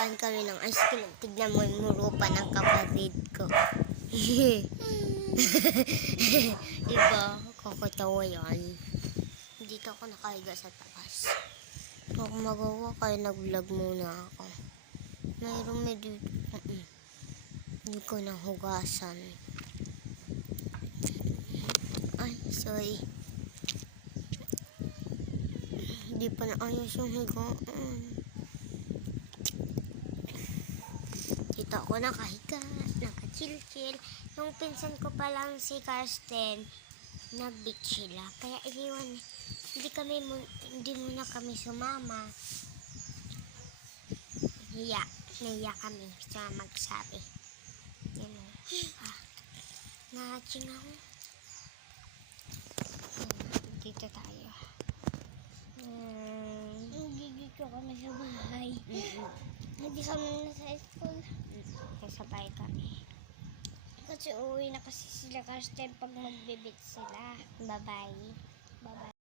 kakain kami ng ice cream. Tignan mo yung murupa ng kapatid ko. Diba? Kakatawa yan. Dito ako nakahiga sa taas. Kung magawa kaya nag-vlog muna ako. Mayroon may dito. Hindi ko nahugasan. Ay, sorry. Hindi pa naayos yung higaan. Dito ako nakahiga, naka-chill-chill. Yung pinsan ko pa lang si Karsten, nag-beach sila. Kaya iniwan, hindi muna kami sumama. Naiya kami sa magsabi. Yan o. Naching ako. Dito tayo. Dito kami sa bahay. Hindi kami nasa school. Kasabay kami. Kasi uwi na kasi sila Karsten pag magbibit sila. Bye-bye. Bye-bye.